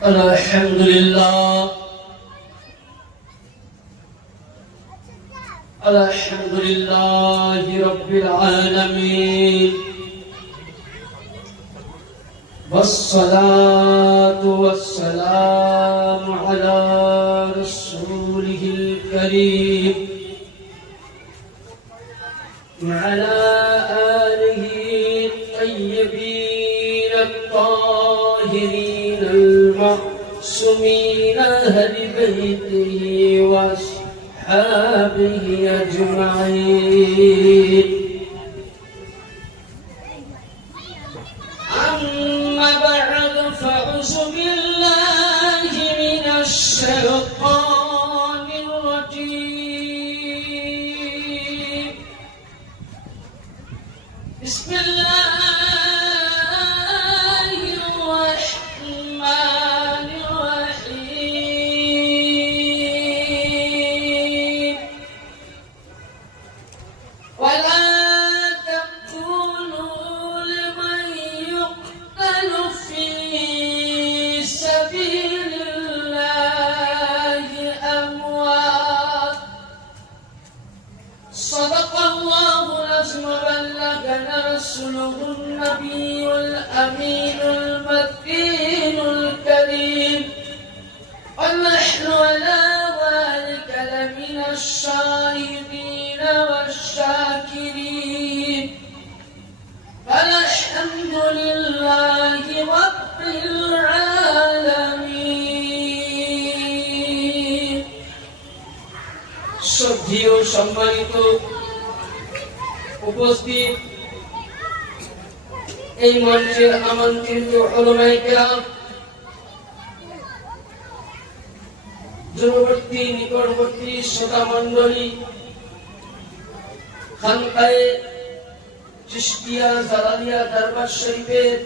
الحمد لله الحمد لله رب العالمين والصلاة والسلام على رسوله الكريم وعلى آله الطيبين الطاهرين المعصومين أهل بيته وأصحابه أجمعين. أما بعد فأعوذ بالله من الشيطان الرجيم. بسم الله الرحمن الرحيم. ولا تقولوا لمن يقتل في سبيل الله أموات. صدق الله العظيم وبلغنا رسوله النبي الأمين المتين الكريم ونحن على ذلك لمن الشاهدين والشاكرين. فالحمد لله رب العالمين. শ্রদ্ধেয় সম্মানিত উপস্থিত এই মঞ্চের আমন্ত্রিত উলামায়ে কেরাম, দূরবর্তী নিকটবর্তী শ্রোতা মণ্ডলী, খানকায়ে চিশতিয়া জালালিয়া দরবার শরীফের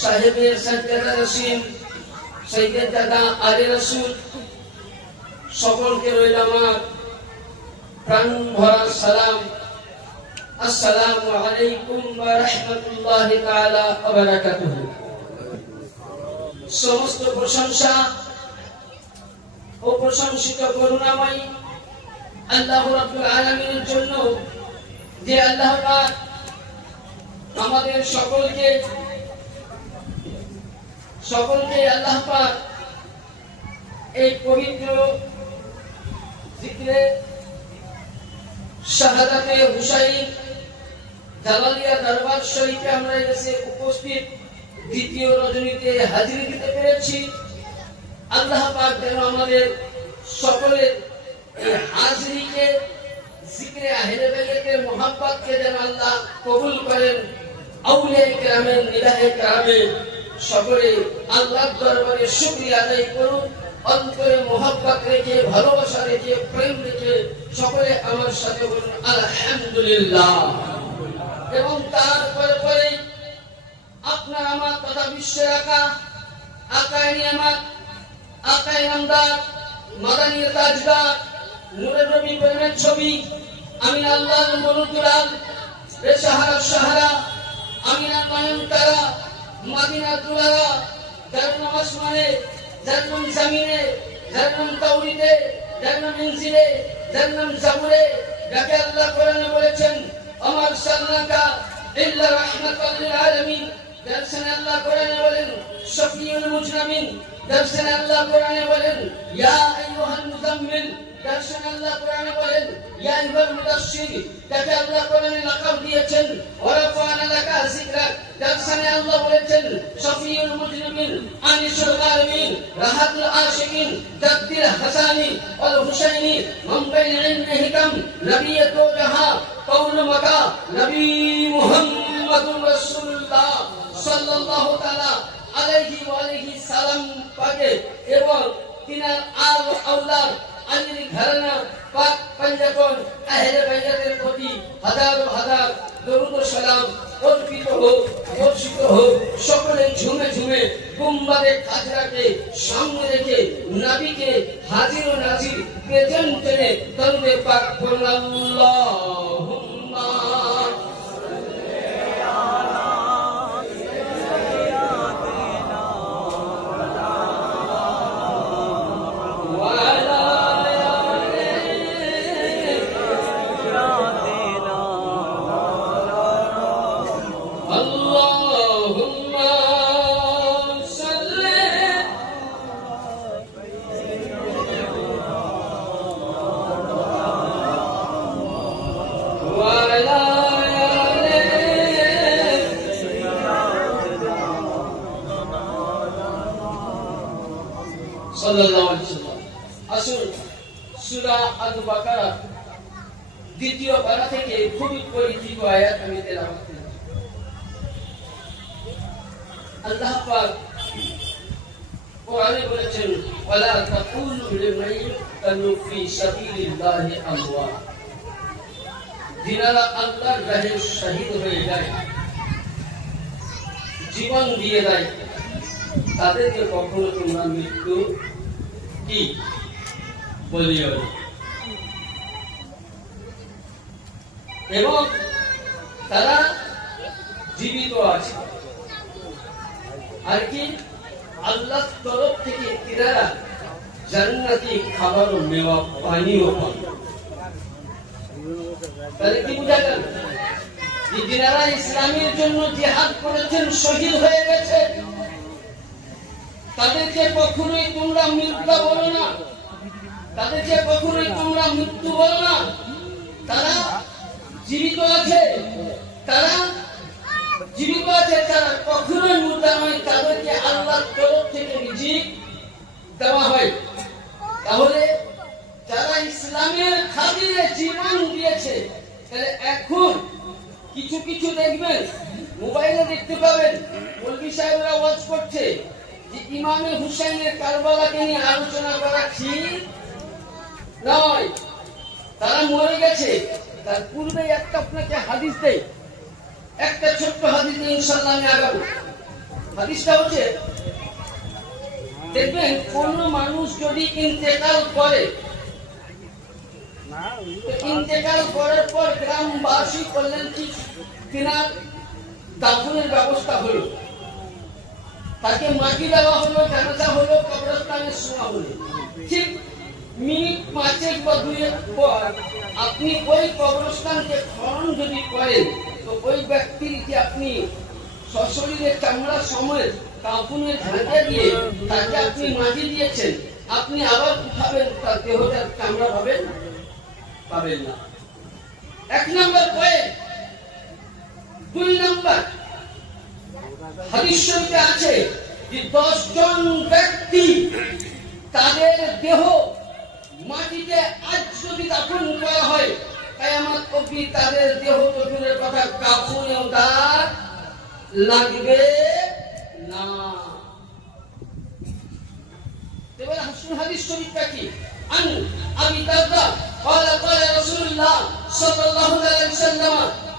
সাহেবের সাজ্জাদা রসিম সৈয়দ দাদা আলী রাসূল, সকলকে রইল আমার প্রাণ ভরা সালাম। আসসালামু আলাইকুম ওয়া রাহমাতুল্লাহি তাআলা ওয়া বারাকাতুহু। সমস্ত প্রশংসা ও প্রশংসিত করুণাময় আল্লাহ রাব্বুল আলামিনের জন্য, যে আল্লাহ পাক আমাদের সকলকে আল্লাহ পাক এই পবিত্র জিকরে শাহাদাতে হুসাইন জালালিয়া দরবার শরীফে আমরা এসে উপস্থিত দ্বিতীয় রজনীতে হাজিরি দিতে পেরেছি। আল্লাহ পাক যেন আমাদের সকলের হাজিরিকে, জিকরে আহলে বাইতের মুহাব্বতকে যেন আল্লাহ কবুল করেন। আউলিয়া কিরামের নিলাহে কিরামে সকলে আল্লাহর দরবারে শুকরিয়া আদায় করুন। অন্তরে মুহাব্বত রেখে, ভালোবাসা রেখে, প্রেম রেখে সকলে আমার সাথে বলুন আলহামদুলিল্লাহ। এবং তারপরে আপনার আমার তথা বিশ্বের আকায়ে নিয়ামত, আকায়ে নামদার, মাদানী তাজদার, নূরের নবী প্রেমের ছবি, আমিন আল্লাহর মনুতুলাল, বেসাহারা সাহারা, আমিনা নয়নতারা, মাদিনা দুলারা, জান্নাম আসমানে, জান্নাম জামিনে, জান্নাম তাওরীদে, জান্নাম ইনজিলে, জান্নাম জাবুরে, যাকে আল্লাহ কোরআনে বলেছেন আমার সাল্লাকা ইল্লা রাহমাতাল লিল আলামিন। দর্শনে আল্লাহ কোরআনে বলেন শফিউল মুজরিমিন। দর্শনে আল্লাহ কোরআনে বলেন ইয়া আইয়ুহাল মুজাম্মিল। দর্শনে আল্লাহ কোরআনে বলেন ইয়া আইয়ুহাল মুদাশশির। যাকে আল্লাহ কোরআনে লাকাব দিয়েছেন ওয়ারাফা'না লাকা যিকরাক। দর্শনে আল্লাহ বলেছেন শফিউল মুজরিমিন, আনিসুল গালিবিন, রাহাতুল আশিকিন, জাদ্দিল হাসানি ওয়াল হুসাইনি, মামবাইল ইলমি হিকাম, নবিয়্যত দো জাহাঁ, কওল মাকা, নবী মুহাম্মাদুর রাসূলুল্লাহ সাল্লাল্লাহু তাআলা আলাইহি ওয়া আলিহি সালাম পাকে এবং তিনার আল আওলাদ আলীর ঘরানা পাক পঞ্জাতন আহলে বাইতের প্রতি হাজার হাজার দরুদ ও সালাম অর্পিত হোক, বর্ষিত হোক। সকলে ঝুমে ঝুমে গুম্বাদে খাজরাকে সামনে রেখে নবীকে হাজির ও নাজির প্রেজেন্টে দরুদে পাক পড়ুন আল্লাহুম্মা সাল্লি আলা সাল্লাল্লাহু আলাইহি ওয়াসাল্লাম। আসুন সূরা আল-বাকারা দ্বিতীয় পারা থেকে খুবই পরিচিত আয়াত আমি তেলাওয়াত করব। আল্লাহ পাক কোরআনে বলেছেন, ওয়ালা তাকুলু লিমান ইয়াকতালু ফি সাবিলিল্লাহি আমওয়াত। যিনারা আল্লাহর রাহে শহীদ হয়ে যায়, জীবন দিয়ে দেয়, তাদেরকে কখনো তোমরা মৃত্যু কি বলিও না। এবং তারা জীবিত আছে, আর কি আল্লাহর তরফ থেকে তিনারা জান্নাতি খাবার ও মেওয়া পানিও পান। তাহলে কি বোঝা গেল? যিনারা ইসলামের জন্য জিহাদ করেছেন, শহীদ হয়ে গেছে, তাদেরকে কখনোই তোমরা মৃত্যু বলো না, তাদেরকে কখনোই তোমরা মৃত্যু বলো না। তারা জীবিত আছে, তারা জীবিত আছে, তারা কখনোই মুর্দা নয়, তাদেরকে আল্লাহর তরফ থেকে রিজিক দেওয়া হয়। তাহলে যারা ইসলামের খাতিরে জীবন দিয়েছে, তাহলে এখন কিছু কিছু দেখবেন, মোবাইলে দেখতে পাবেন, মৌলভী সাহেবরা ওয়াজ করছে যে ইমামে হুসাইনের কারবালাকে নিয়ে আলোচনা করা ঠিক নয়, তারা মরে গেছে। তার পূর্বে একটা আপনাকে হাদিস দেই, একটা ছোট্ট হাদিস দিয়ে ইনশাআল্লাহ আমি আগাবো। হাদিসটা হচ্ছে, দেখবেন কোন মানুষ যদি ইন্তেকাল করে, ইন্তেকাল করার পর গ্রামবাসী করলেন কি তিনার দাফনের ব্যবস্থা হলো, তাকে মাটি দেওয়া হলো, জানাজা হলো, কবরস্থানে শোয়া হলো। ঠিক মিনিট 5 বা 2 পর আপনি ওই কবরস্থানকে খনন যদি করেন, তো ওই ব্যক্তিকে আপনি সশরীরে চামড়া সময় কাফনের ঢাকা দিয়ে তাকে আপনি মাটি দিয়েছেন, আপনি আবার উঠাবেন, তার দেহটার চামড়া পাবেন পাবেন না। 1 নম্বর পয়েন্ট। 2 নম্বর, হাদিস শরীফে আছে যে 10 জন ব্যক্তি তাদের দেহ মাটিতে আজ যদি দাফন করা হয়, কিয়ামত অবধি তাদের দেহ তো দূরের কথা, কাফনেও দাগ লাগবে না। এবার আসুন হাদিস শরীফটা কি। আন আবি দারদা قال قال رسول الله صلى الله عليه وسلم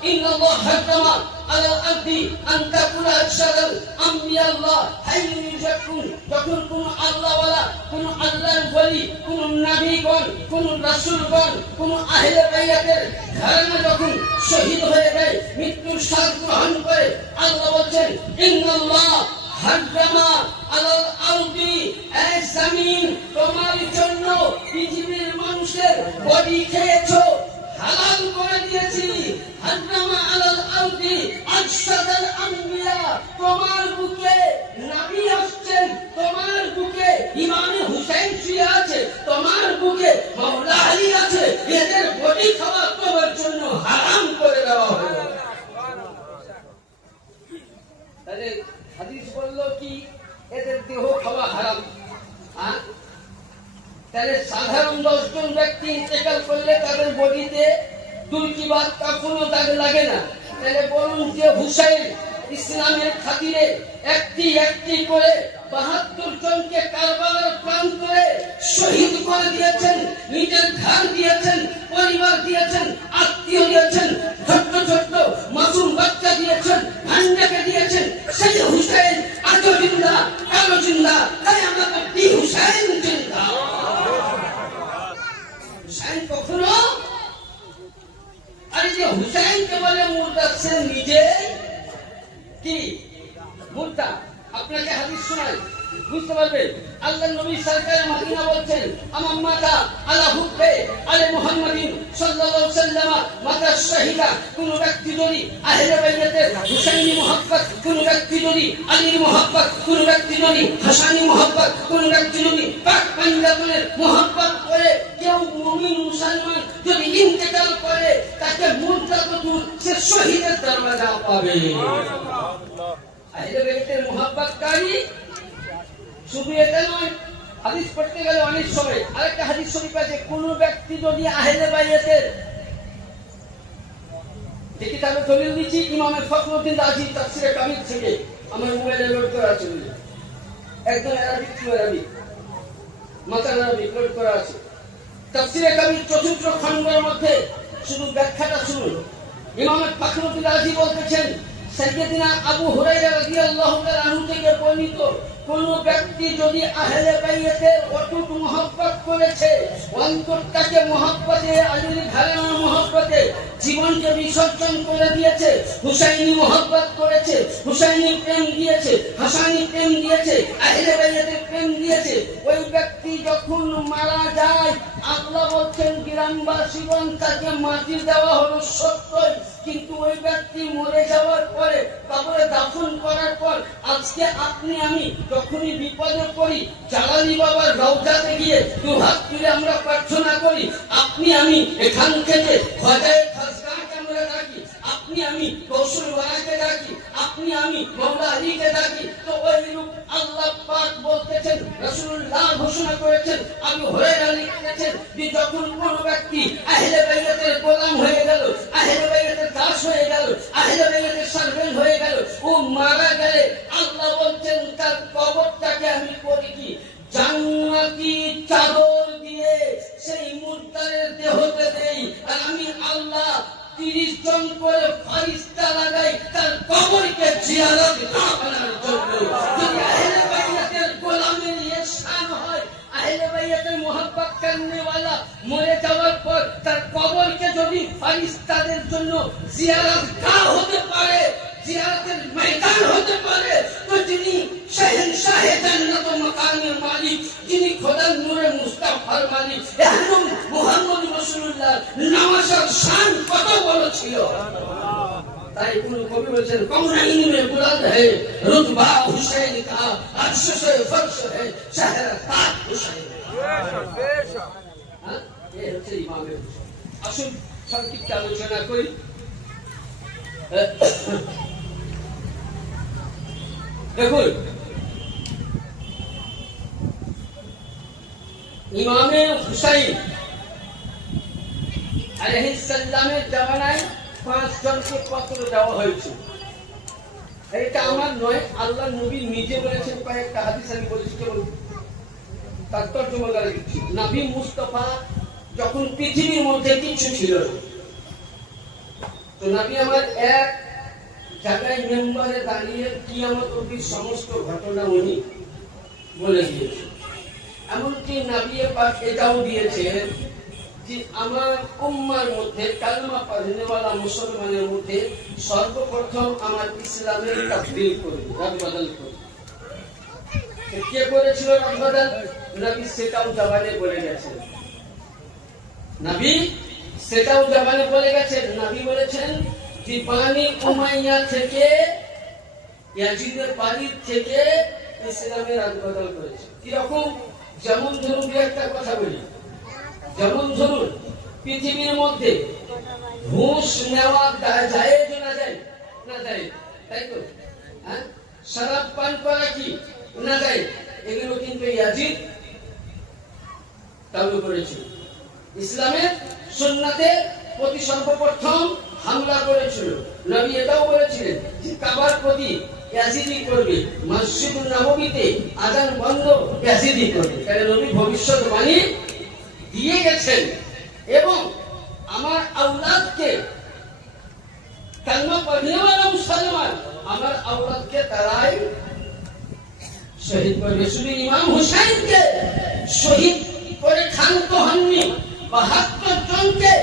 ان الله حرم على الارض ان تاكل اجساد انبياء الله حين يرزقون। যখন কোন আল্লাহওয়ালা, কোন আল্লাহর ওলি, কোন নবীগণ, কোন রাসূলগণ, কোন আহলে বাইতের ঘরানা যখন শহীদ হয়ে যায়, মৃত্যুর স্বাদ গ্রহণ করে, আল্লাহ বলেন ইন্নাল্লাহ হাররামা আলাল আরদি, এই জমিন তোমার জন্য পৃথিবীর মানুষের বডি খেয়েছো, হালাল করে দিয়েছি। হাররামা আলাল আরদি আজসাদাল আম্বিয়া, তোমার বুকে নবী আসছেন, তোমার বুকে ইমামে হুসাইন শুয়ে আছে, তোমার বুকে মাওলা আলী আছে, এদের বডি খাওয়া তোমার জন্য হারাম করে দেওয়া হলো। তাহলে হাদিস বলল কি এদের দেহ খাওয়া হারাম। তাহলে সাধারণ 10 জন ব্যক্তি ইন্তেকাল করলে তাদের বডিতে দুর্কিবাদ কাফনও দাগ লাগে না। তাহলে বলুন যে হুসাইন ইসলামের খাতিরে একটি একটি করে 72 জনকে কারবালার প্রান্তরে শহীদ করে দিয়েছেন, নিজের ধান দিয়েছেন, পরিবার দিয়েছেন, আত্মীয় দিয়েছেন, ছোট্ট ছোট্ট মাসুম বাচ্চা দিয়েছেন, ভান্ডাকে দিয়েছেন। সেই হুসাইন আজও জিন্দা, কালো জিন্দা, তাই আমাদের কি হুসাইন জিন্দা। হুসাইন কখনো, আরে যে হুসাইনকে বলে মুর্দা, সে নিজে কি মুর্দা। আপনাকে হাদিস শোনাই, বুঝতে পারবেন। আল্লাহর নবী সরকার মদিনা বলছেন, আমার মাতা আলা হুব্বে আলে মুহাম্মাদিন সাল্লাল্লাহু আলাইহি ওয়াসাল্লাম মাতা শাহিদা। কোন ব্যক্তি যদি আহলে বাইতের হুসাইনি মুহাব্বত, কোন ব্যক্তি যদি আলীর মুহাব্বত, কোন ব্যক্তি যদি হাসানি মুহাব্বত, কোন ব্যক্তি যদি পাক পাঞ্জাবের মুহাব্বত করে, কেউ মুমিন মুসলমান যদি ইন্তেকাল করে, তাকে মুর্দা কতুল, সে শহীদের দরজা পাবে। আহলে বাইতের মুহাব্বতকারী শুধু এটা নয়, হাদিস পড়তে গেলে অনেক সময় আরেকটা হাদিস শরীফ আছে, কোন ব্যক্তি যদি আহলে বাইতের, দেখি তাহলে দলিল দিচ্ছি ইমাম ফখরুদ্দিন রাজি তাফসিরে কাবির থেকে, আমার মোবাইলে লোড করা আছে, একদম আরবি টু আরবি মাতাল আরবি লোড করা আছে। তাফসিরে কাবির চতুর্থ খণ্ডের মধ্যে শুধু ব্যাখ্যাটা শুনুন। ইমাম ফখরুদ্দিন রাজি বলতেছেন, সাইয়্যিদিনা আবু হুরায়রা রাদিয়াল্লাহু তাআলা আনহু থেকে বর্ণিত, কোন ব্যক্তি যদি আহলে বাইতের অটুট মহব্বত করেছে, অন্তরটাকে মহব্বতে, আলীর ঘরানার মহব্বতে জীবনকে বিসর্জন করে দিয়েছে, হুসাইনি মহব্বত করেছে, হুসাইনি প্রেম দিয়েছে, হাসানি প্রেম দিয়েছে, আহলে বাইতের প্রেম দিয়েছে, ওই ব্যক্তি যখন মারা যায়, আল্লাহ বলছেন গ্রামবাসীগণ তাকে মাটি দেওয়া হলো সত্যই, কিন্তু ওই ব্যক্তি মরে যাওয়ার পরে কবরে দাফন করার পর আজকে আপনি আমি যখনই বিপদে পড়ি, জালালি বাবার রওজাতে গিয়ে দুহাত তুলে আমরা প্রার্থনা করি, আপনি আমি এখান থেকে খোদায়ে খাসগাকে আমরা ডাকি, আপনি আমি কৌশল ওয়ালাকে ডাকি, আপনি আমি মাওলা আলীকে ডাকি, তো ওই রূপ আল্লাহ পাক বলতেছেন, রাসূলুল্লাহ ঘোষণা করেছেন, আবু হুরায়রা লিখতেছেন যে যখন কোন ব্যক্তি আহলে বাইতের গোলাম হয়ে গেল, আহলে বাইতের দাস হয়ে গেল, আহলে বাইতের সার্ভেন্ট হয়ে গেল, ও মারা গেলে আল্লাহ বলছেন তার কবরটাকে আমি করি কি জান্নাতি চাদর দিয়ে সেই মুর্দারের দেহতে দেই, আর আমি আল্লাহ 30 জন করে ফেরেশতা লাগাই তার কবরকে জিয়ারত করার জন্য। যদি আহলে বাইতের গোলামের ইহসান হয়, আহলে বাইতের মুহাব্বত করনে वाला মরে যাওয়ার পর তার কবরকে যদি ফেরেশতাদের জন্য জিয়ারতগাহ হতে পারে, জিয়ারতের ময়দান হতে পারে, তো যিনি শাহেনশাহে জান্নাত ও মাকানের মালিক, যিনি খোদার নূরে মুস্তাফার মালিক, এহনুম মুহাম্মদ রাসূলুল্লাহ নামাজের শান কত বড় ছিল। তাই কোন কবি বলেছেন, কৌনাইন মে বুলন্দ है रुतबा हुसैन का, अर्श से फर्श है शहर ताज हुसैन। बेशक হ্যাঁ, এই হচ্ছে ইমামে হুসাইন। আসুন সংক্ষিপ্ত আলোচনা করি। দেখুন, ইমামে হুসাইন আলাইহিস সালামের জামানায় 5 জনকে পত্র দেওয়া হয়েছে। এটা আমার নয়, আল্লাহ নবী নিজে বলেছেন, কয়েকটা হাদিস আমি বলেছি, কেবল তার তর্জমা করে দিচ্ছি। নবী মুস্তাফা যখন পৃথিবীর মধ্যে কিছু ছিল না, তো নবী আমার এক জায়গায় মেম্বারে দাঁড়িয়ে কিয়ামত অবধি সমস্ত ঘটনা উনি বলে দিয়েছেন। এমনকি নবী পাক এটাও দিয়েছেন যে আমার উম্মার মধ্যে কালমা পড়নেওয়ালা মুসলমানের মধ্যে সর্বপ্রথম আমার ইসলামের তাবদীল করবে, রদবদল করবে। কে করেছিল রদবদল? নবী সেটাও জবানে বলে গেছেন, নবী সেটাও জবানে বলে গেছেন। নবী বলেছেন যে বানি উমাইয়া থেকে, ইয়াজিদের বাড়ি থেকে ইসলামের রদবদল করেছে। কিরকম? যেমন ধরুন একটা কথা বলি, যেমন ধরুন পৃথিবীর মধ্যে ঘুষ নেওয়া জায়েজ না যায়? না যায়, তাই তো? হ্যাঁ, শরাব পান করা কি না যায়? এগুলো কিন্তু ইয়াজিদ চালু করেছিল। ইসলামের সুন্নাতে প্রতি সর্বপ্রথম হামলা করেছিল। নবী এটাও বলেছিলেন যে কাবার প্রতি ইয়াজিদি করবে, মসজিদুন নববীতে আযান বন্ধ ইয়াজিদি করবে। কারণ নবী ভবিষ্যৎবাণী দিয়ে গেছেন, এবং আমার আওলাদকে কালমা পড়নেওয়ালা মুসলমান, আমার আওলাদকে তারাই শহীদ করবে। শুধু ইমাম হুসাইনকে শহীদ করে ক্ষান্ত হননি, 72 জনকে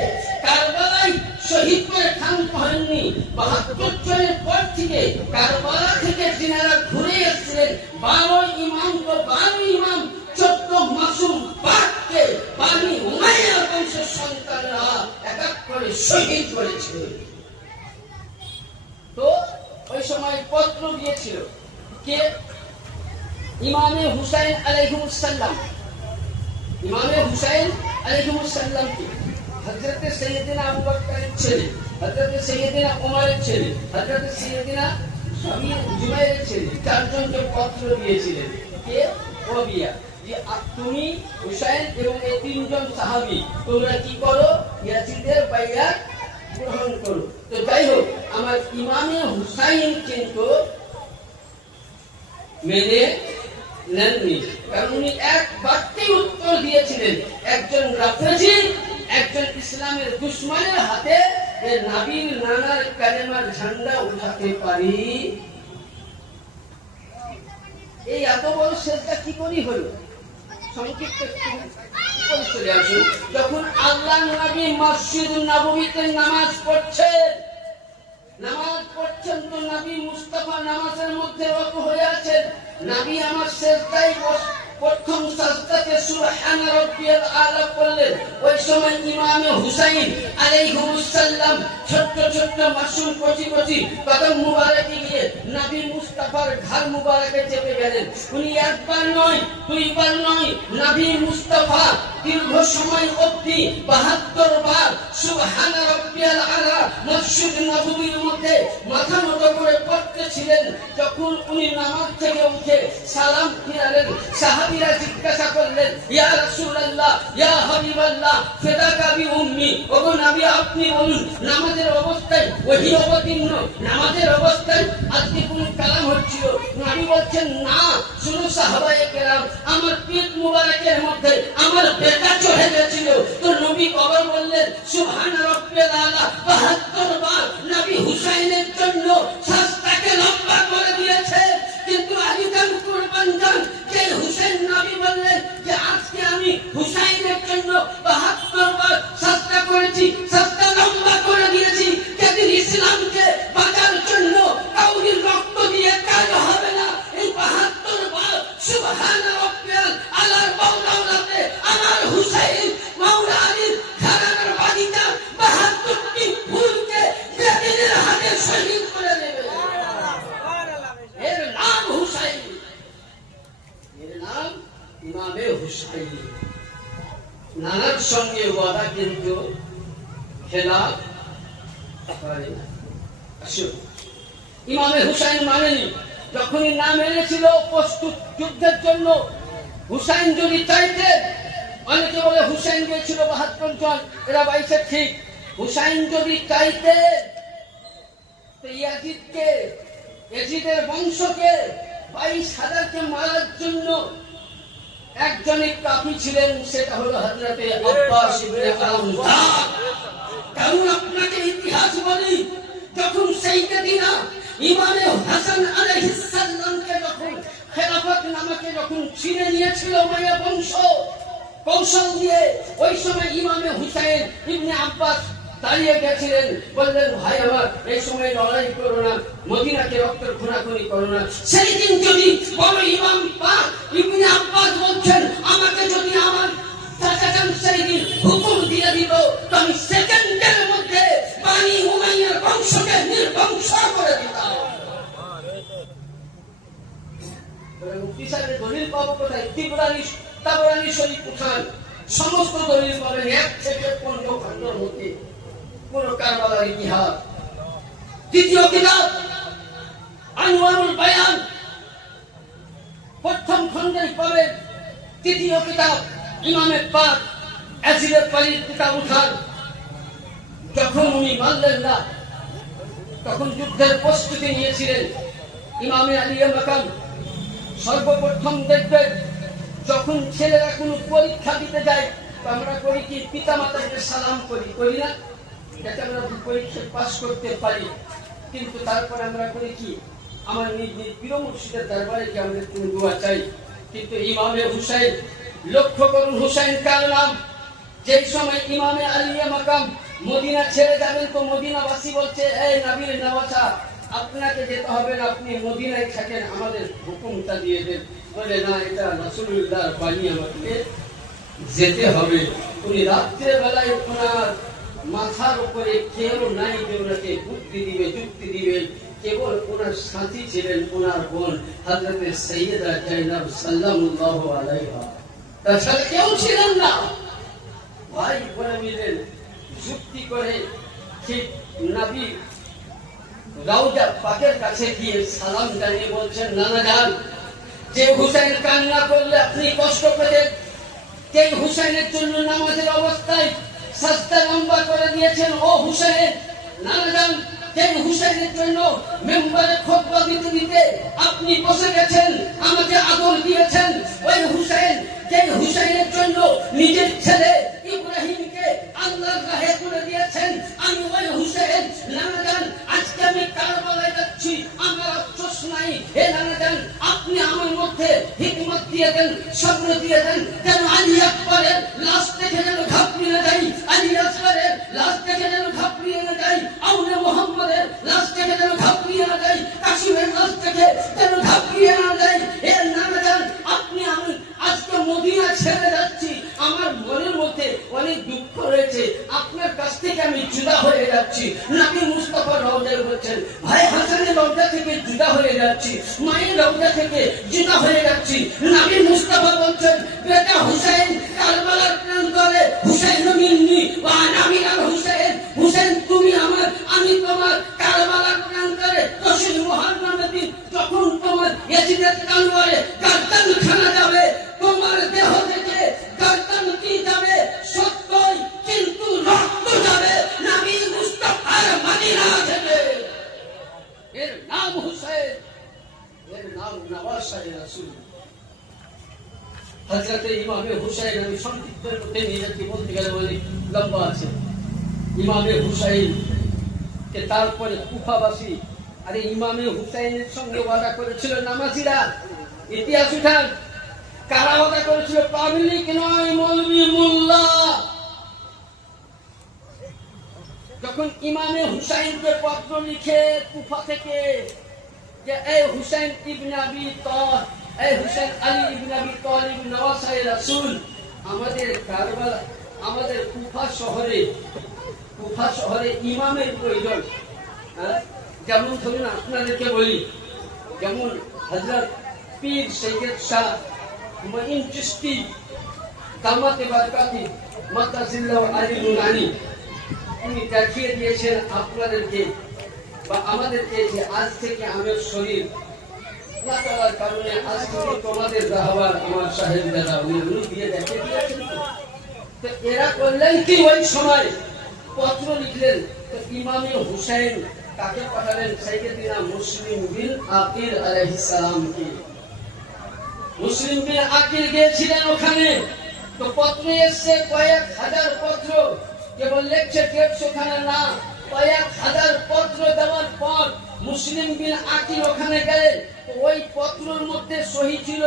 কারবালায় শহীদ করে ক্ষান্ত হননি। 72 জনের পর থেকে কারবালা থেকে যিনারা ঘুরে এসেছিলেন 12 ইমাম, তো 12 ইমাম 14 মাসুম পাককে বানি উমাইয়া বংশের সন্তানরা এক এক করে শহীদ করেছিল। তো ওই সময় পত্র দিয়েছিল কে? ইমামে হুসাইন আলাইহিস সালাম। ইমামে হুসাইন আলাইহিস সালাম কি হযরত সাইয়্যিদিনা আবু বকরের ছেলে, হযরত সাইয়্যিদিনা ওমরের ছেলে, হযরত সাইয়্যিদিনা জুবাইরের ছেলে, 4 জনকে পত্র দিয়েছিলেন। কে? ওবিয়া। যে তুমি হুসাইন এবং এই তিনজন সাহাবী তোমরা কি করো, ইয়াজিদের বাইয়াত গ্রহণ করো। তো যাই হোক, আমার ইমামে হুসাইন কিন্তু মেনে নেননি, কারণ উনি এক বাক্যে উত্তর দিয়েছিলেন, একজন রাফেজি, একজন ইসলামের দুশমনের হাতে এই নবীর নানার কালেমার ঝান্ডা উঠাতে পারি। এই এত বড় শেষটা কি করি হলো? সংক্ষিপ্ত চলে আসুন। যখন আল্লাহ নবী মসজিদ নববীতে নামাজ পড়ছেন তো নবী মুস্তাফা নামাজের মধ্যে রত হয়ে আছেন। নবী আমার সেজদায় প্রথম সাজদাতে সুবহান রাব্বিয়াল আলা পড়লেন। ওই সময় ইমামে হুসাইন আলাইহিস সালাম ছোট্ট ছোট্ট মাসুম কচি কচি কদম মুবারকে গিয়ে নবী মুস্তাফার ঘাড় মুবারকে চেপে গেলেন। উনি একবার নয়, দুইবার নয়, নবী মুস্তাফা দীর্ঘ সময় অবধি ৭২ বার সুবহান রাব্বিয়াল আলা মসজিদ নববীর মধ্যে মাথা নত করে পড়তেছিলেন। যখন উনি নামাজ থেকে উঠে সালাম ফিরালেন, সাহাবীরা জিজ্ঞাসা করলেন, ইয়া রাসূলুল্লাহ, ইয়া হাবিবাল্লাহ, ফিদাকা বি উম্মি, ওগো নবী আপনি বলুন, নামাজের অবস্থায় ওহী অবতীর্ণ, নামাজের অবস্থায় আজকে কোন কালাম হচ্ছিল? নবী বলছেন, না, শুনো সাহাবায়ে কেরাম, আমার পিঠ মুবারকের মধ্যে আমার বেটা চড়ে গেছিল। তো নবী কবর বললেন সুবহান রাব্বিয়াল আলা ৭২ বার নবী হুসাইনের জন্য সাজদাকে লম্বা করে দিয়েছে। কিন্তু আলিকান কুরবান জান যে হুসাইন নবী বললেন যে আজকে আমি হুসাইনের জন্য ৭২ বার সাজদা করেছি, সাজদা লম্বা করে দিয়েছি। যেদিন ইসলামকে বাঁচার জন্য কাউরির রক্ত দিয়ে কাজ হবে না, এই ৭২ বার সুবহান রাব্বিয়াল আলার মাওলাতে আমার হুসাইন মাওলা আলীর ঘরানার বাদীটা ৭২টি ফুলকে বেদিনের হাতে শহীদ করে দেবে। এর নাম হুসাইন, এর নাম ইমামে হুসাইন। নানার সঙ্গে ওয়াদা কিন্তু খেলাফ করে না। আসুন, ইমামে হুসাইন মানেনি। যখনই নাম এনেছিল প্রস্তুত যুদ্ধের জন্য, হুসাইন যদি চাইতেন, অনেকে বলে হুসাইন গিয়েছিল ৭২ জন, এরা বাইছে ঠিক। হুসাইন যদি চাইতেন তো ইয়াজিদকে, ইয়াজিদের বংশকে ২২,০০০কে মারার জন্য একজনই কাফি ছিলেন, সেটা হলো হযরতে আব্বাস ইবনে হামজা। কারণ আপনাকে ইতিহাস বলি, যখন সাইয়েদনা ইমামে হাসান আলাইহিস সালামকে যখন খেলাফত নামাকে যখন ছিনে নিয়েছিল মায়া বংশ কৌশল দিয়ে, ওই সময় ইমামে হুসাইন ইবনে আব্বাস দাঁড়িয়ে গেছিলেন, বললেন, ভাই আমার, এই সময় লড়াই করো না, মদিনাকে রক্তের খুনাখুনি করো না। সেই দিন যদি বড় ইমাম পাক ইবনে আব্বাস বলছেন, আমাকে যদি আমার চাচা যান সেই দিন হুকুম দিয়ে দিল, তো আমি সেকেন্ডের মধ্যে বানি উমাইয়ার বংশকে নির্বংশ করে দিতাম। দলিল পাবো কোথায়? তাবরানী শরীফ উঠান, সমস্ত দলিল পাবেন ১ থেকে ১৫ খণ্ডের মধ্যে। পুরো কারবালার ইতিহাস। দ্বিতীয় কিতাব আনওয়ারুল বায়ান, প্রথম খণ্ডে পাবেন। তৃতীয় কিতাব ইমামে পাক ইয়াজিদের পালির কিতাব উঠান। যখন উনি মানলেন না, তখন যুদ্ধের প্রস্তুতি নিয়েছিলেন ইমামে আলী মাকাম। সর্বপ্রথম দেখবেন, যখন ছেলেরা কোনো পরীক্ষা দিতে যায়, আমরা করি কি, পিতা মাতাকে সালাম করি, করি না? যাতে আমরা পরীক্ষা পাস করতে পারি। কিন্তু তারপরে আমরা করি কি, আমার নিজ নিজ পীর মুর্শিদের দরবারে কি আমাদের কোনো দোয়া চাই। কিন্তু ইমামে হুসাইন, লক্ষ্য করুন হুসাইন কার নাম। যেই সময় ইমামে আলী মাকাম মদিনা ছেড়ে যাবেন, তো মদিনাবাসী বলছে, এই নবীর নওয়াজা, আপনাকে যেতে হবে না, আপনি মদিনায় থাকেন, আমাদের হুকুমটা দিয়ে দেন। বলে, না, এটা রাসূলুল্লাহর বাণী, আমাকে যেতে হবে। উনি রাত্রে বেলায় ওনার মাথার উপরে কেউ নাই যে ওনাকে বুদ্ধি দিবে, যুক্তি দিবেন। কেবল ওনার সাথী ছিলেন ওনার বোন হযরতে সাইয়্যিদা জাইনাব সাল্লাল্লাহু আলাইহা, তাছাড়া কেউ ছিলেন না। ভাই বোনে মিলেন যুক্তি করে ঠিক নবী রাউজা পাকের কাছে গিয়ে সালাম জানিয়ে বলছেন, নানা যান, যে হুসাইন কান্না করলে আপনি কষ্ট পেতেন, সেই হুসাইনের জন্য নামাজের অবস্থায় সাজদা লম্বা করে দিয়েছেন। ও হুসাইন, নানা যান, যে হুসাইনের জন্য মেম্বারে খুতবা দিতে দিতে আপনি বসে গেছেন, আমাকে আদর দিয়েছেন। ওই হুসাইন, যে হুসাইনের জন্য নিজের ছেলে ইব্রাহিমকে আল্লাহর রাহে তুলে দিয়েছেন, আমি ওই হুসাইন। নানা যান, আজকে আমি কারবালায় যাচ্ছি, আমার আফসোস নাই। হে নানা যান, আপনি আমার মধ্যে হিকমত দিয়ে দেন, সবর দিয়ে দেন, যেন আলী আকবরের লাশ দেখে যেন ঘাবড়িয়ে না যাই, আলী আকবরের লাশ দেখে যেন ঘাবড়িয়ে না যাই, আউলে মোহাম্মদের লাশ দেখে যেন ঘাবড়িয়ে না যাই, কাশিমের লাশ দেখে যেন ঘাবড়িয়ে না যাই। হে নানা যান, আপনি আমি আজকে মদিনা ছেড়ে যাচ্ছি, আমার মনের মধ্যে অনেক দুঃখ রয়েছে, আপনার কাছ থেকে আমি জুদা হয়ে যাচ্ছি। নবী মুস্তাফা রওজায় বলছেন, ভাই হাসানের রওজা থেকে জুদা হয়ে যাচ্ছি, মায়ের রওজা থেকে জুদা হয়ে যাচ্ছি। নবী মুস্তাফা বলছেন, বেটা হুসাইন কারবালার প্রান্তরে, হুসাইন মিন্নি ওয়া আনা মিনাল হুসাইন, হুসাইন তুমি আমার, আমি তোমার। কারবালার প্রান্তরে দশই মুহররমের দিন যখন তোমার ইয়াজিদের তলোয়ারে গর্দান খানা যাবে, তোমার দেহ থেকে গর্দান কি যাবে সত্যই, কিন্তু রক্ত যাবে নবী মুস্তাফার মদিনা থেকে। এর নাম হুসাইন, এর নাম নওয়াজ-ই রাসূল। হযরত ইমামে হুসাইন, আমি সংক্ষিপ্ত করতে নিয়ে যাচ্ছি, বলতে গেলে অনেক লম্বা আছে। ইমামে হুসাইন কে তারপরে কুফাবাসী, আরে ইমামে হুসাইনের সঙ্গে ওয়াদা করেছিল নামাজিরা, ইতিহাস উঠান, কারা ওয়াদা করেছিল? পাবলিক নয়, মৌলভী মোল্লা। যখন ইমামে হুসাইনকে পত্র লিখে কুফা থেকে যে এই হুসাইন ইবনে আবি তালিব, এই হুসাইন আলী ইবনে আবি তালিব নওয়াজ-ই রাসূল, আমাদের কারবালা, আমাদের কুফা শহরে ইমামের প্রয়োজন। যেমন ধরুন আপনাদেরকে বলি, যেমন হযরত পীর সৈয়দ শাহ মুঈন চিশতি দামাতে বারকাতি মাতাজিল্লাহ আলী নুরানি, উনি দেখিয়ে দিয়েছেন আপনাদেরকে বা আমাদেরকে যে আজ থেকে আমার শরীর আল্লাহ তাআলার কারণে আজ থেকে তোমাদের রাহবার আমার সাহেব দাদা উনি দিয়ে দেখিয়ে দিয়েছেন। তো এরা করলেন কি, ওই সময় পত্র লিখলেন, তো ইমামে হুসাইন কাকে পাঠালেন? সাইয়েদিনা মুসলিম বিন আকিল আলাইহিস সালামকে। মুসলিম বিন আকিল গিয়েছিলেন ওখানে, তো পত্র এসছে কয়েক হাজার পত্র, কেবল লেখছে 150 খানা না, কয়েক হাজার পত্র দেওয়ার পর মুসলিম বিন আকিল ওখানে গেলেন। তো ওই পত্রের মধ্যে সহি ছিল,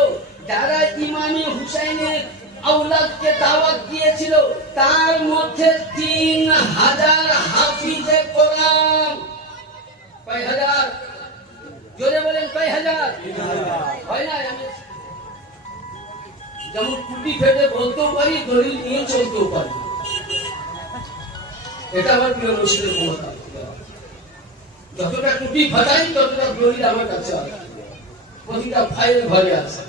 যারা ইমামে হুসাইনের আওলাদকে দাওয়াত দিয়েছিল তার মধ্যে 3000 হাফিজে কোরআন। কয় হাজার? জোরে বলেন, কয় হাজার? হয় না, আমি যেমন টুটি ফেটে বলতেও পারি, দলিল নিয়ে চলতেও পারি, এটা আমার প্রিয় নসিবের ক্ষমতা। যতটা টুটি ফাটাই ততটা দলিল আমার কাছে আছে, প্রতিটা ফাইল ঘরে আছে।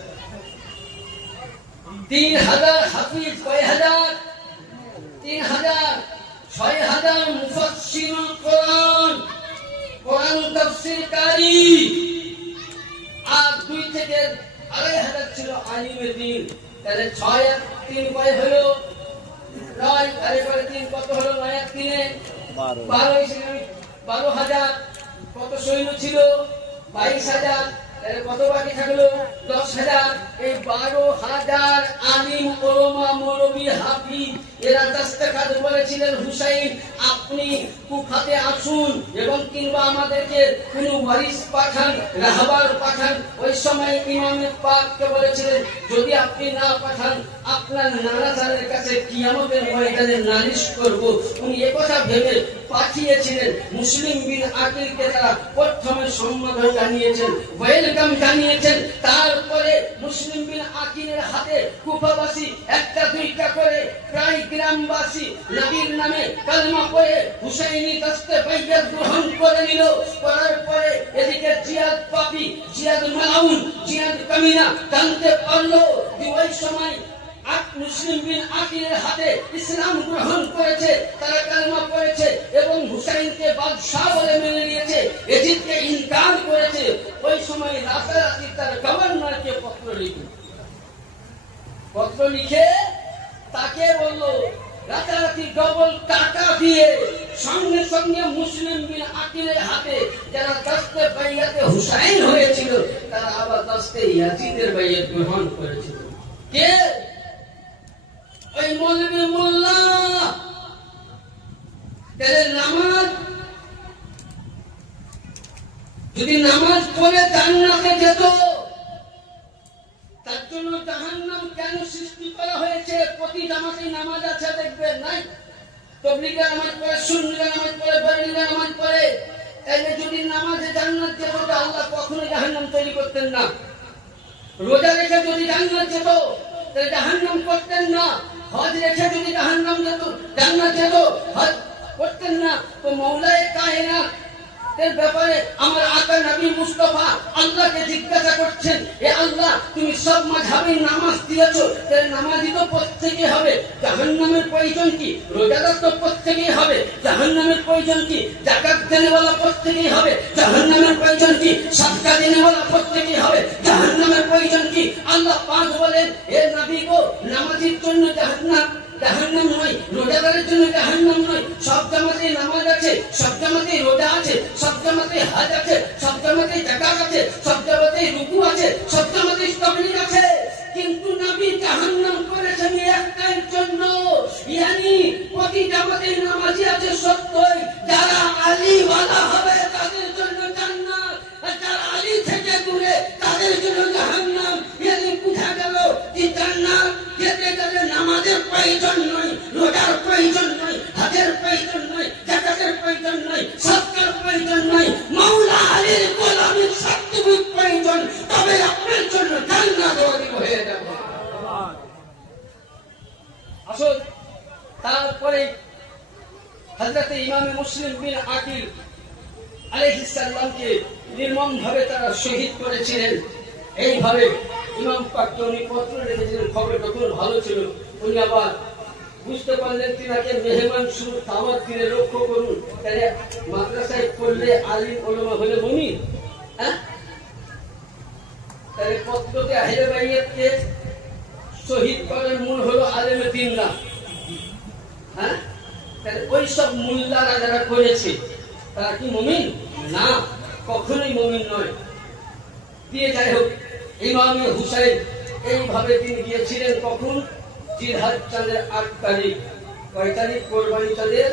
3000 হাফিজ, কয় হাজার? 3000। 6000 মুফাসসিরুল কোরআন, কোরআন তাফসীরকারী, আর 2 থেকে 2500 ছিল আলিমে দ্বীন। তাহলে 6 আর 3 কয় হলো? 9। আরে করে 3 কত হলো? 9 আর 3 12। 12000। কত সৈন্য ছিল? 22000। তাহলে কত বাকি থাকলো? 10000। এই 12000 আলিম ওলামা মৌলভী হাফিজ এরা দস্তখত বলেছিলেন, হুসাইন আপনি কুফাতে আসুন এবং কিংবা আমাদেরকে কোনো ওয়ারিস পাঠান, রাহবার পাঠান। ওই সময় ইমামে পাককে বলেছিলেন, যদি আপনি না পাঠান আপনার নানা জানের কাছে কিয়ামতের ময়দানে নালিশ করব। উনি একথা ভেবে পাঠিয়েছিলেন। মুসলিম বিন আকিলকে তারা প্রথমে সম্মান জানিয়েছেন, ওয়েলকাম জানিয়েছেন। তারপরে মুসলিম বিন আকিলের হাতে কুফাবাসী একটা দুইটা করে প্রায় গ্রামবাসী নবীর নামে কালেমা পড়ে হুসাইনি দস্তে বাইয়াত গ্রহণ করে নিল। করার পরে এদিকে জিয়াদ পাপী, জিয়াদ মালাউন, জিয়াদ কামিনা জানতে পারলো যে ওই সময় মুসলিম বিন আকিলের হাতে ইসলাম গ্রহণ করেছে, তারা কালেমা পড়েছে এবং হুসাইনকে বাদশাহ বলে মেনে নিয়েছে, এজিদকে ইনকার করেছে। ওই সময় রাতারাতি তার গভর্নরকে পত্র পত্র লিখে তাকে বললো রাতারাতি ডবল টাকা দিয়ে সঙ্গে সঙ্গে মুসলিম বিন আকিলের হাতে যারা দস্তে বাইয়াতে হুসাইন হয়েছিল তারা আবার দস্তে ইয়াজিদের বাইয়াত গ্রহণ করেছিল। কে? ওই মৌলভী মোল্লা। নামাজ যদি নামাজ পড়ে জান্নাতে যেত, তার জন্য জাহান্নাম কেন সৃষ্টি করা হয়েছে? প্রতি জামাতেই নামাজ আছে, দেখবেন নাই? তাবলীগের নামাজ পড়ে, সুন্নিরা নামাজ পড়ে, বারেলিরা নামাজ পড়ে। তাইলে যদি নামাজে জান্নাত যেত, আল্লাহ কখনো জাহান্নাম তৈরি করতেন না। রোজা রেখে যদি জান্নাত যেত, তাহলে জাহান্নাম করতেন না। হজ রেখে যদি জাহান্নাম যেত, জান্নাত যেত, হজ করতেন না। তো মওলায়ে কায়নাত এর ব্যাপারে আমার আকা নবী মুস্তাফা আল্লাহকে জিজ্ঞাসা করছেন, এ আল্লাহ, তুমি সব মাযহাবে নামাজ দিয়েছো, তাহলে নামাজি তো প্রত্যেকই হবে, জাহান্নামের প্রয়োজন কি? রোজাদার তো প্রত্যেকই হবে, জাহান্নামের প্রয়োজন কি? যাকাত দেনেওয়ালা প্রত্যেকই হবে, জাহান্নামের প্রয়োজন কি? সাদকা দেনেওয়ালা প্রত্যেকই হবে, জাহান্নামের প্রয়োজন কি? আল্লাহ পাক বলেন, হে নবী গো, নামাজির জন্য জাহান্নাম নয়, রোজাদারের জন্য জাহান্নাম নয়। সব জামাতে নামাজ আছে, সব জামাতে রোজা আছে, সব জামাতে হজ আছে, সব জামাতে যাকাত আছে, সব জামাতে রুকু আছে, সব জামাতে তাবলীগ আছে। কিন্তু নবী জাহান্নাম করেছেন একটার জন্য, ইয়ানি প্রতি জামাতে নামাজি আছে সত্যই, যারা আলী ওয়ালা হবে তাদের জন্য জান্নাত, আর যারা আলী থেকে দূরে তাদের জন্য জাহান্নাম। ইয়ানি বুঝা গেল যে জান্নাত যেতে গেলে নামাজের প্রয়োজন নয়, রোজার প্রয়োজন নয়, হজের প্রয়োজন নয়, যাকাতের প্রয়োজন নয়, সাদকার প্রয়োজন নয়, মাওলা আলীর গোলামীর সার্টিফিকেট প্রয়োজন, তবে আপনার জন্য জান্নাত ওয়াজিব হয়ে যাবে। আসল তারপরে হযরত ইমাম মুসলিম বিন আকিল আলাইহিস সালামকে নির্মমভাবে তারা শহীদ করেছিলেন। এইভাবে ইমাম পাককে উনি পত্র লিখেছিলেন। খবরটা খুব ভালো ছিল। উনি আবার বুঝতে পারলেন তিনাকে মেহমান শুরু দাওয়াত দিলে, লক্ষ্য করুন, তাহলে মাদ্রাসায় পড়লে আলিম ওলামা হলে মুমিন, হ্যাঁ? তাহলে পত্রতে আহলে বাইতকে শহীদ করার মূল হলো আলেমে দিন না, হ্যাঁ? তাহলে ওই সব মোল্লারা যারা করেছে তারা কি মুমিন? না, কখনোই মুমিন নয়। দিয়ে যাই হোক, ইমামে হুসাইন এইভাবে তিনি গিয়েছিলেন। কখন? জিলহজ চাঁদের 8 তারিখ। কয় তারিখ? কোরবানি চাঁদের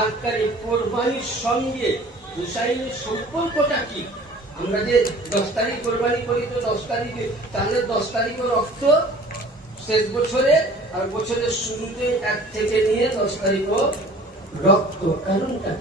8 তারিখ। কোরবানির সঙ্গে হুসাইনের সম্পর্কটা কি? আমরা যে 10 তারিখ কোরবানি করি, তো 10 তারিখে চাঁদের 10 তারিখও রক্ত শেষ বছরে, আর বছরের শুরুতে 1 থেকে নিয়ে 10 তারিখও রক্ত। কারণটা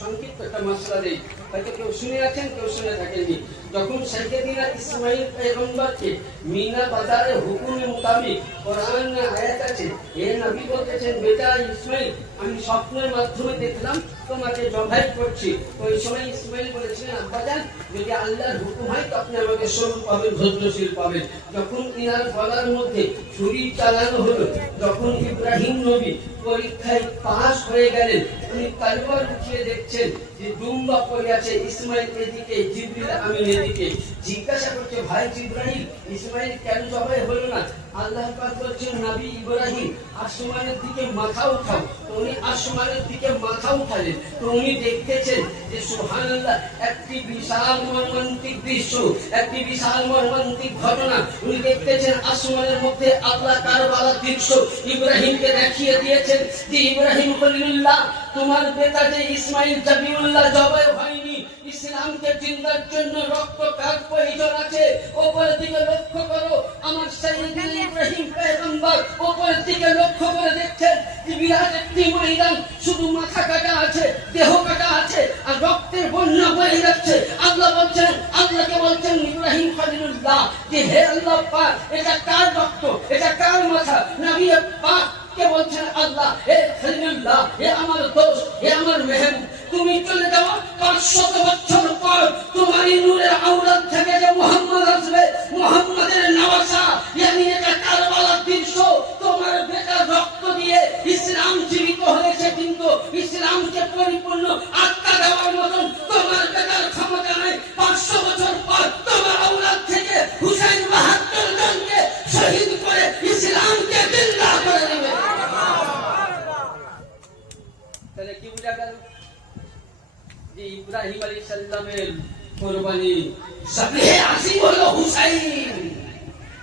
সংক্ষিপ্ত একটা মাসলা দেই, হয়তো কেউ শুনে আছেন, কেউ শুনে থাকেননি। যখন সাইয়েদিনা ইসমাইল পয়গম্বরকে মিনা বাজারে হুকুমে মোতাবেক কোরআনে আয়াত আছে, হে নবী বলতেছেন, বেটা ইসমাইল, আমি স্বপ্নের মাধ্যমে দেখলাম তোমাকে জবাই করছি। ওই সময় ইসমাইল বলেছিলেন, আব্বাজান, যদি আল্লাহর হুকুম হয় তো আপনি আমাকে সরু পাবেন, ধৈর্যশীল পাবেন। যখন ইনার গলার মধ্যে ছুরি চালানো হলো, যখন ইব্রাহিম নবী পরীক্ষায় পাস হয়ে গেলেন, উনি তলোয়ার উঠিয়ে দেখছেন যে দুম্বা পড়ে আছে, ইসমাইল এদিকে, জিবরিল আমিন এদিকে। জিজ্ঞাসা করছে, ভাই জিবরাইল, ইসমাইল কেন জবাই হলো না? আল্লাহ পাক বলছেন, নবী ইব্রাহিম আসমানের দিকে মাথা উঠাও। তো উনি আসমানের দিকে মাথা উঠালেন, তো উনি দেখতেছেন যে সুবহানাল্লাহ, একটি বিশাল মর্মান্তিক দৃশ্য, একটি বিশাল মর্মান্তিক ঘটনা উনি দেখতেছেন। আসমানের মধ্যে আল্লাহ কারবালার দৃশ্য ইব্রাহিমকে দেখিয়ে দিয়েছেন যে ইব্রাহিম খলিলুল্লাহ, তোমার বেটা যে ইসমাইল জাবিউল্লাহ জবাই হয়নি, ইসলামকে জিন্দার জন্য রক্ত কার প্রয়োজন আছে। ওপরের দিকে লক্ষ্য করো, আমার সাইয়েদনা ইব্রাহিম পয়গম্বর ওপরের দিকে লক্ষ্য করে দেখছেন যে বিরাট একটি ময়দান, শুধু মাথা কাটা আছে, দেহ কাটা আছে, আর রক্তের বন্যা বয়ে যাচ্ছে। আল্লাহ বলছেন, আল্লাহকে বলছেন ইব্রাহিম খলিলুল্লাহ যে হে আল্লাহ পাক, এটা কার রক্ত, এটা কার মাথা? নবী পাক কে বলছেন আল্লাহ, হে খলিলুল্লাহ, হে আমার দোস্ত, হে আমার মেহবুব, তুমি চলে যাও, 500 বছর পর তোমারই নূরের আওলাদ থেকে যে মুহাম্মদ আসবে, মুহাম্মাদের নওয়াসা, ইয়ানি এটা কারবালার দৃশ্য। তোমার বেটা রক্ত দিয়ে ইসলাম জীবিত হয়েছে, কিন্তু ইসলামকে পরিপূর্ণ আত্মা দেওয়ার মতন তোমার বেটার ক্ষমতা নেই। 500 বছর পর তোমার আওলাদ থেকে হুসাইন 72 জনকে শহীদ করে ইসলাম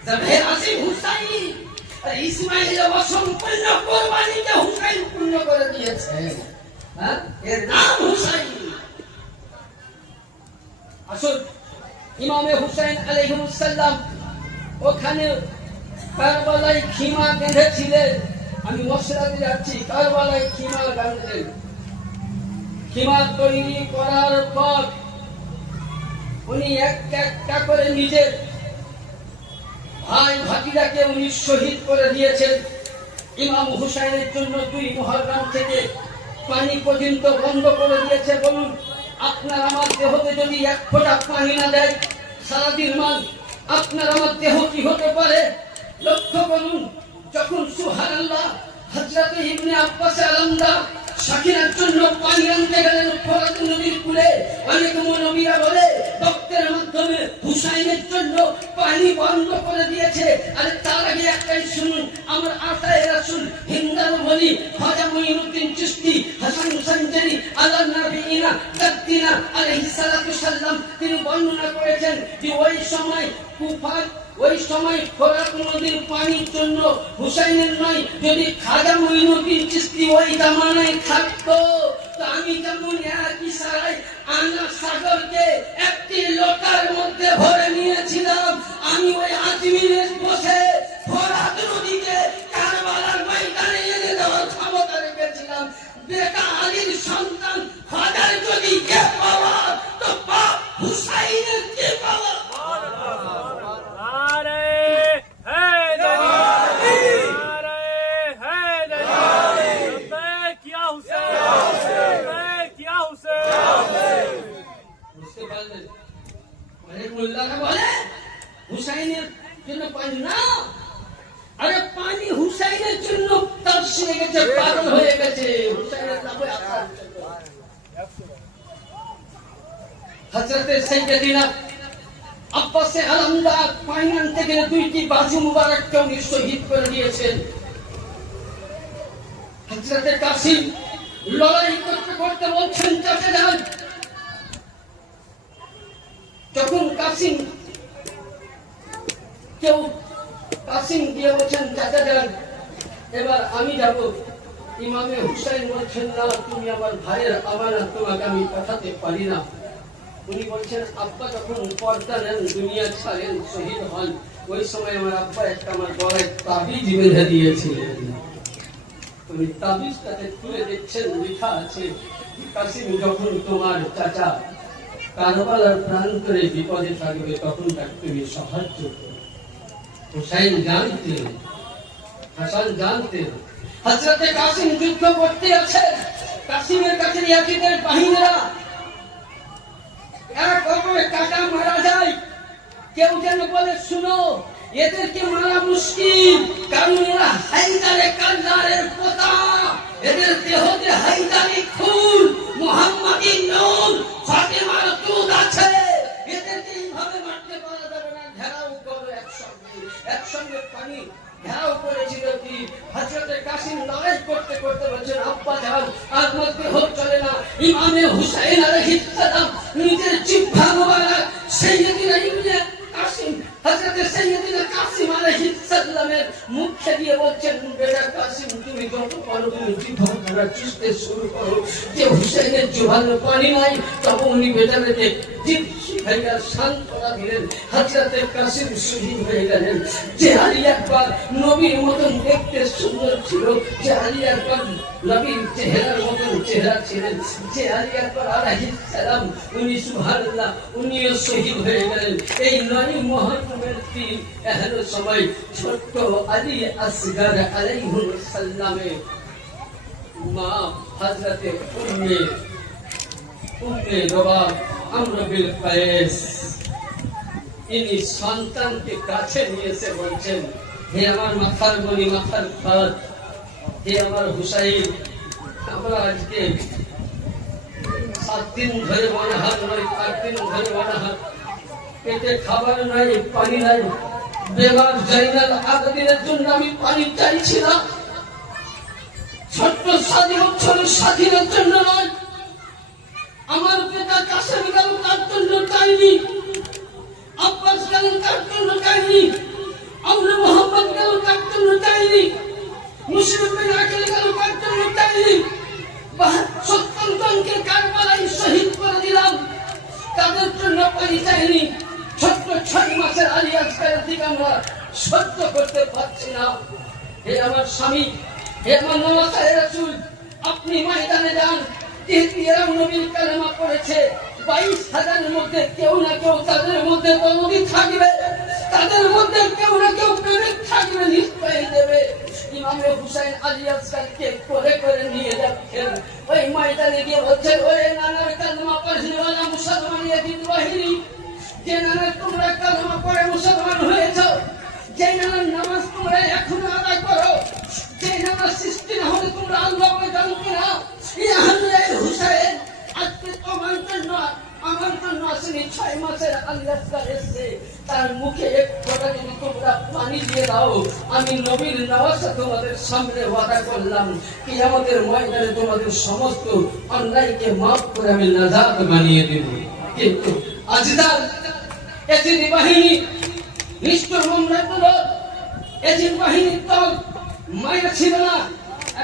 জবে আসিম হুসাইনি আর ইসমাইল অসম্পূর্ণ কুরবানিকে হুসাইন পূর্ণ করে দিয়েছে। হ্যাঁ, এর নাম হুসাইন। আসুন, ইমামে হুসাইন আলাইহিস সালাম ওখানে কারবালায় খিমা বেঁধেছিলেন। আমি মশলাতে যাচ্ছি, কারবালায় খিমা বাঁধলেন। খিমা তৈরি করার পর উনি একটা করে নিজের ভাই ভাতিজাকে উনি শহীদ করে দিয়েছেন। ইমাম হুসাইনের জন্য 2 মুহররম থেকে পানি পর্যন্ত বন্ধ করে দিয়েছে। বলুন, আপনার আমার দেহতে যদি 1 ফোঁটা পানি না দেয় সারাদিন মান, আপনার আমার দেহ কি হতে পারে? লক্ষ্য করুন, যখন সুবহানাল্লাহ হযরত ইবনে আব্বাস আলামদা সাকিনার জন্য পানি আনতে গেলেন ফোরাত নদীর কূলে, অনেক নবীরা বলে ভক্তের মাধ্যমে হুসাইনের জন্য পানি বন্ধ করে দিয়েছে। আরে তার আগে একটাই শুনুন, আমার আতায়ে রাসূল হিন্দার বলি খাজা মুঈনুদ্দিন চিশতি হাসান সঞ্জারি আলা নবীনা তাকদিনা আলাইহিস সালাতু সাল্লাম তিনি বর্ণনা করেছেন যে ওই সময় কুফার, ওই সময় ফোরাত নদীর পানির জন্য হুসাইনের নয়, যদি খাজা মুঈনুদ্দিন চিশতি ওই জামানায় থাকতো তো আমি যেমন এক ইশারায় আনা সাগরকে একটি লোটার মধ্যে ভরে নিয়েছিলাম, আমি ওই আজমিরে বসে ফোরাত নদীকে কারবালার ময়দানে এনে দেওয়ার ক্ষমতা রেখেছিলাম। বেটা আলীর সন্তান খাজার যদি কে পাওয়া তো বাপ হুসাইনের কে পাওয়া। হুসাইনের জন্য পানি না, আরে পানি হুসাইনের জন্য তরসে গেছে, পাগল হয়ে গেছে হুসাইনের নামে আসার জন্য। হযরতে সাইয়্যিদিনা আব্বাস আলামদা পানি আনতে গেলে 2টি বাজু মুবারককে উনি শহীদ করে দিয়েছেন। হযরতে কাসিম লড়াই করতে করতে বলছেন চাচা যান, যখন কাসিম দিয়ে বলছেন চাচা যান এবার আমি যাব, ইমামে হুসাইন বলছেন না তুমি আমার ভাইয়ের আমানত, তোমাকে আমি পাঠাতে পারি না। উনি বলছেন আব্বা যখন পর্দা নেন, দুনিয়া ছাড়েন, শহীদ হন, ওই সময় আমার আব্বা একটা আমার গলায় তাবিজ বেঁধে দিয়েছিলেন। তুমি তাবিজটাতে তুলে দেখছেন লেখা আছে কাসিম যখন তোমার চাচা কারবালার প্রান্তরে বিপদে থাকবে তখন তাকে তুমি সাহায্য করো। হুসাইন জানতেন, হাসান জানতেন হযরতে কাসিম যুদ্ধ করতে আছে, কাসিমের কাছে ইয়াজিদের বাহিনীরা এক অপরে কাটা মারা যায়। কেউ যেন বলে শুনো এদেরকে মারা মুশকিল, কারণ এরা হায়দারে কাল্লারের পোতা, এদের দেহতে হায়দারি খুন, মুহাম্মাদি নূর, ফাতেমার দুধ আছে, এদেরকে এইভাবে মারতে পারা যাবে না। ঘেরাও করো একসঙ্গে পানি ঘেরাও করেছিল কি হযরতে কাসিম লড়াই করতে করতে বলছেন আব্বা যান আর মধ্যে হোক চলে না। ইমামে হুসাইন আলাইহিস সালাম নিজের জিহ্বা মোবারক সাইয়্যিদিনা ইবনে কাসিম হযরতে সাইয়্যিদিনা কাসিম আলাইহিস সালামের মুখে দিয়ে বলছেন বেটা কাসিম তুমি যত পারো তুমি জিহ্বা দ্বারা চুষতে শুরু করো। যে হুসাইনের জিহ্বায় পানি নাই তখন উনি বেটাকে জিভ শিখাইয়া শান্তনা দিলেন। হযরতে কাসিম শহীদ হয়ে গেলেন। যে আলী আকবর নবীর মতন দেখতে সুন্দর ছিল, যে আলী আকবর নবীর চেহারার মতন চেহারা ছিলেন, যে আলী আকবর আলাইহিস সালাম উনি সুবহানাল্লাহ উনিও শহীদ হয়ে গেলেন। এই 9 মুহররমের দিন এহেন সময় ছোট্ট আলী আসগর আলাইহিস সালামের মা হযরতে উম্মে রবাব আমর বিল কায়েস ইনি সন্তানকে কাছে নিয়ে এসে বলছেন হে আমার মাথার মনি, মাথার খাত, হে আমার হুসাইন, আমরা আজকে 7 দিন ধরে অনাহার নয়, 8 দিন ধরে অনাহার, পেটে খাবার নাই, পানি নাই, বেমার জাইনাল আবেদিনের জন্য আমি পানি চাইছিলাম। ছোট্ট 7 বছরের স্বাধীনের জন্য নয়, আমার পিতা কাসেম গেল তার জন্য চাইনি, আব্বাস গেল তার জন্য চাইনি, থেকে আমরা সহ্য করতে পারছি না। হে আমার স্বামী, হে আমার নওয়াসায়ে রাসূল, আপনি ময়দানে যান। যেহেতু এরা নবীর কালেমা পড়েছে, 22,000 মধ্যে কেউ না কেউ তাদের মধ্যে দরদি থাকবে, তাদের মধ্যে কেউ না কেউ প্রেমিক থাকবে, নিশ্চয়ই দেবে। ইমামে হুসাইন আলী আসগারকে করে করে নিয়ে যাচ্ছেন, ওই ময়দানে গিয়ে বলছেন, ওরে নানার কালেমা পড়নেওয়ালা মুসলমান ইয়াজিদ বাহিনী, যে নানা তোমরা কালেমা পড়ে মুসলমান হয়েছ, যে নানার নামাজ তোমরা এখনো আদায় করো, যে নামাজ সৃষ্টি না হলে তোমরা আল্লাহকে জানতে না, হুসাইন আজকে তোমার জন্য আমার জন্য আসেনি, 6 মাসের আল্লাহ এসেছে, তার মুখে এক ফোঁটা যদি তোমরা পানি দিয়ে দাও, আমি নবীর নওয়াজা তোমাদের সামনে ওয়াদা করলাম, কিয়ামতের ময়দানে তোমাদের সমস্ত অন্যায়কে মাফ করে আমি নাজাত বানিয়ে দেব। কিন্তু আজদার এজিদ বাহিনী, নিষ্ঠুর মোমরাগুলো এজিদ বাহিনীর দল মায়া ছিল না।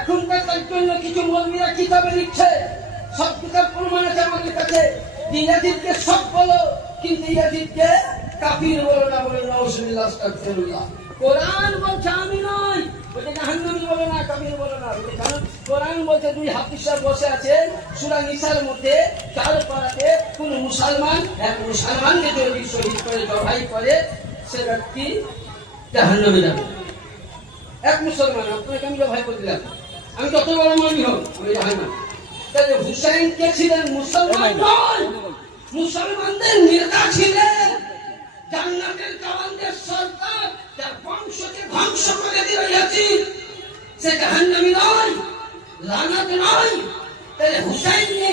এখনকার তার জন্য কিছু মৌলবীরা কিতাবে লিখছে, সব কিতাব প্রমাণ আছে আমাদের কাছে, ইয়াজিদকে সব বলো কিন্তু ইয়াজিদকে কাফির বলো না, বলে নাউজুবিল্লাহ আস্তাগফিরুল্লাহ। কোরআন বলছে আমি নয়, ওটা জাহান্নামী বলো না, কাফির বলো না। কারণ কোরআন বলছে 2 হাফিজ সাহেব বসে আছে সূরা নিসার মধ্যে, কার পাড়াতে কোন মুসলমান এক মুসলমানকে যদি শহীদ করে জবাই করে সে ব্যক্তি জাহান্নামে যাবে। এক মুসলমান আপনাকে আমি জবাই করে দিলাম, আমি যত বড় মানি হোক আমি জাহান্নামী। তাহলে হুসাইন কে ছিলেন? মুসলমান নয়, মুসলমানদের নেতা ছিলেন, জান্নাতের জওয়ানদের সরদার, যার বংশকে ধ্বংস করে দিল ইয়াজিদ, সে জাহান্নামী নয়, লানত নয়। তাহলে হুসাইনকে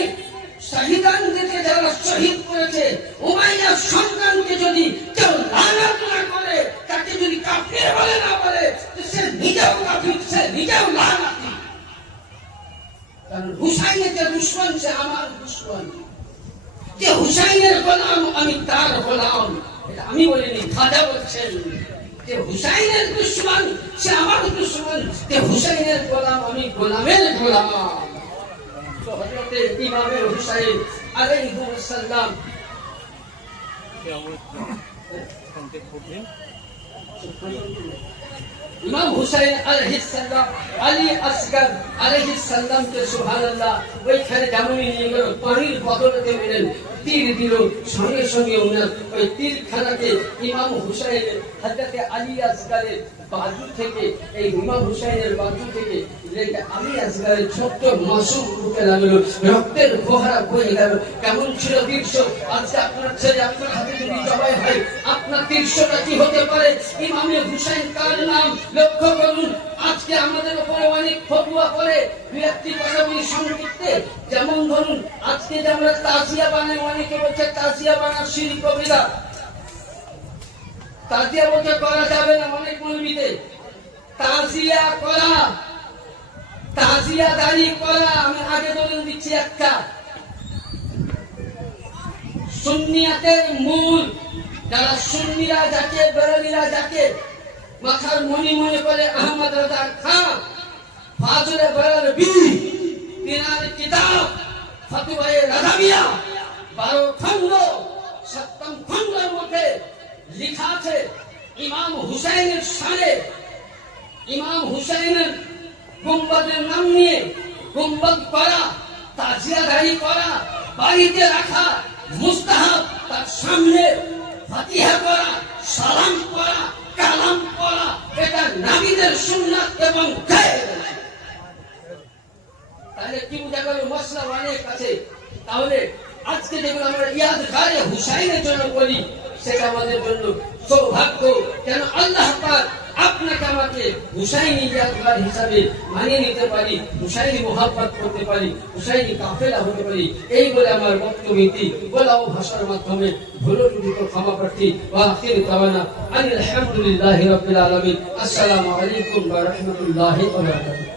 শহীদানদেরকে যারা শহীদ করেছে, উমাইয়ার সন্তানকে যদি কেউ লানত না করে, তাকে যদি কাফির বলে না বলে, সে নিজেও কাফির, সে নিজেও লানতি। কারণ হুসাইনের যে দুশমন সে আমার দুশমন, যে হুসাইনের গোলাম আমি তার গোলাম, এটা আমি বলিনি, খাজা বলছেন যে হুসাইনের দুশমন সে আমার দুশমন, যে হুসাইনের গোলাম আমি গোলামের গোলাম। তো হযরতে ইমামে হুসাইন আলাইহিস সালাম ইমাম হুসাইন আলাইহিস সালাম আলী আসগর আলাইহিস সালাম কে সুবহানাল্লাহ ওইখানে জামুনি নিয়ে গেল, পানির বদলতে মেরেন, তীর দিল, সঙ্গে সঙ্গে ওনার ওই তীরখানাকে ইমাম হুসাইন হযরতে আলী আসগরের বাজু থেকে, এই ইমাম হুসাইনের বাজু থেকে লেগে আলী আসগরের ছোট্ট মাসুম বুকে লাগলো, রক্তের ফোয়ারা বয়ে গেল। কেমন ছিল দৃশ্য! আজকে আপনার ছেলে আপনার হাতে যদি জবাই হয়, আপনার দৃশ্যটা কি হতে পারে? ইমামে হুসাইন কার নাম লক্ষ্য করুন। আজকে আমাদের উপরে অনেক ফতুয়া করে, ব্যক্তি কথা বলি সংক্ষিপ্তে, যেমন ধরুন আজকে যে আমরা তাজিয়া বানাই, অনেকে বলছে তাজিয়া বানা শিরক বিদআত, তাজিয়া বলতে করা যাবে না। অনেক মৌলবীতে তাজিয়া করা, তাজিয়া দাঁড়ি করা, আমি আগে দলিল দিচ্ছি একটা, সুন্নিয়াতের মূল, যারা সুন্নিরা যাকে, বেরেলিরা যাকে মাথার মনি মনে করে আহমদ রাজা খান, ফাজলে বেরেলভী, তিনার কিতাব ফতোয়ায়ে রাজাবিয়া 12 খণ্ড, 7ম খণ্ডের মধ্যে লেখা আছে ইমাম হুসাইনের শানে, ইমাম হুসাইনের গুম্বাদের নাম নিয়ে গুম্বাদ করা, তাজিয়া দাঁড়ি করা, বাড়িতে রাখা মুস্তাহাব, তার সামনে ফাতিহা করা, সালাম করা, কালাম পড়া, এটা নবীদের সুন্নাত এবং জায়েজ। তাহলে কি বুঝা গেল? মশলা অনেক আছে। তাহলে আজকে যেগুলো আমরা ইয়াদগারে হুসাইনের জন্য বলি, সেটা আমাদের জন্য সৌভাগ্য। কেন আল্লাহ পাক আপনাকে আমাকে হুসাইনি ইয়াদগার হিসাবে মানিয়ে নিতে পারি, হুসাইনি মোহাব্বত করতে পারি, হুসাইনি কাফেলা হতে পারি। এই বলে আমার বক্তব্য বলা ও ভাষার মাধ্যমে ভুল ত্রুটি ক্ষমা প্রার্থী। ওয়া আখির দাওয়ানা আলহামদুলিল্লাহি রাব্বিল আলামিন। আসসালামু আলাইকুম ওয়া রাহমাতুল্লাহি ওয়া বারাকাতুহু।